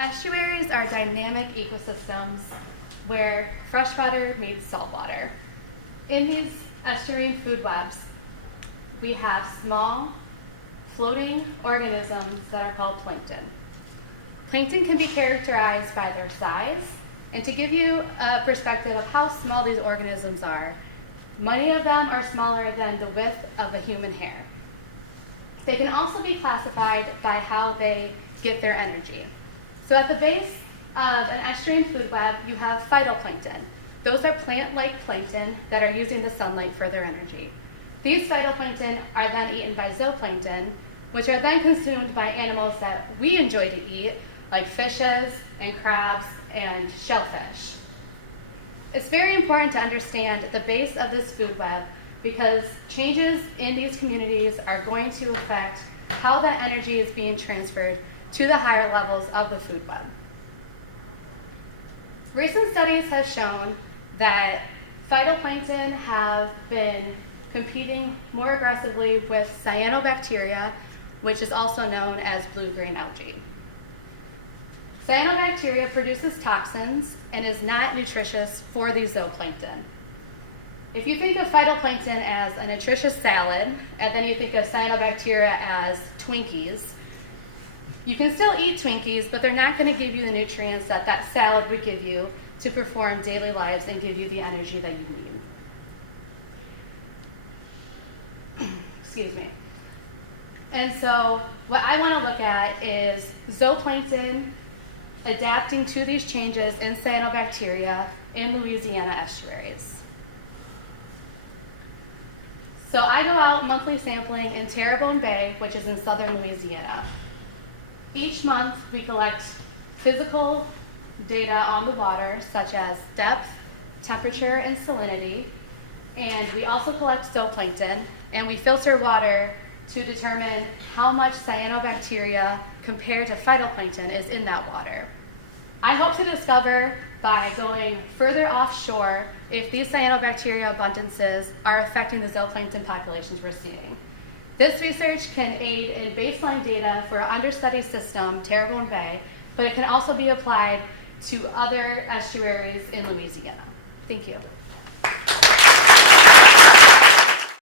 Estuaries are dynamic ecosystems where freshwater meets saltwater. In these estuarine food webs, we have small, floating organisms that are called plankton. Plankton can be characterized by their size, and to give you a perspective of how small these organisms are, many of them are smaller than the width of a human hair. They can also be classified by how they get their energy. So at the base of an estuarine food web, you have phytoplankton. Those are plant-like plankton that are using the sunlight for their energy. These phytoplankton are then eaten by zooplankton, which are then consumed by animals that we enjoy to eat, like fishes and crabs and shellfish. It's very important to understand the base of this food web because changes in these communities are going to affect how that energy is being transferred to the higher levels of the food web. Recent studies have shown that phytoplankton have been competing more aggressively with cyanobacteria, which is also known as blue-green algae. Cyanobacteria produces toxins and is not nutritious for these zooplankton. If you think of phytoplankton as a nutritious salad, and then you think of cyanobacteria as Twinkies, you can still eat Twinkies, but they're not going to give you the nutrients that that salad would give you to perform daily lives and give you the energy that you need. Excuse me. And so what I want to look at is zooplankton adapting to these changes in cyanobacteria in Louisiana estuaries. So I go out monthly sampling in Terrebonne Bay, which is in southern Louisiana. Each month we collect physical data on the water, such as depth, temperature, and salinity. And we also collect zooplankton, and we filter water to determine how much cyanobacteria compared to phytoplankton is in that water. I hope to discover by going further offshore if these cyanobacteria abundances are affecting the zooplankton populations we're seeing. This research can aid in baseline data for our understudy system, Terrebonne Bay, but it can also be applied to other estuaries in Louisiana. Thank you.